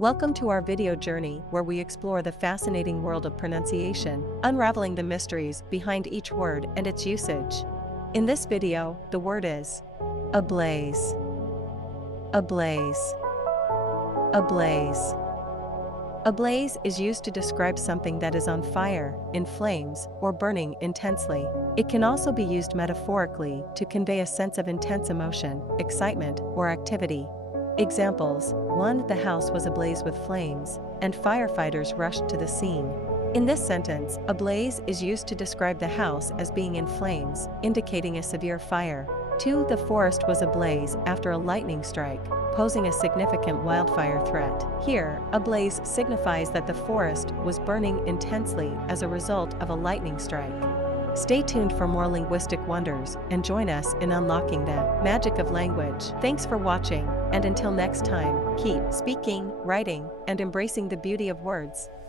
Welcome to our video journey where we explore the fascinating world of pronunciation, unraveling the mysteries behind each word and its usage. In this video, the word is ablaze. Ablaze. Ablaze. Ablaze is used to describe something that is on fire, in flames, or burning intensely. It can also be used metaphorically to convey a sense of intense emotion, excitement, or activity. Examples: 1. The house was ablaze with flames, and firefighters rushed to the scene. In this sentence, ablaze is used to describe the house as being in flames, indicating a severe fire. 2. The forest was ablaze after a lightning strike, posing a significant wildfire threat. Here, ablaze signifies that the forest was burning intensely as a result of a lightning strike. Stay tuned for more linguistic wonders and join us in unlocking the magic of language. Thanks for watching, and until next time, keep speaking, writing, and embracing the beauty of words.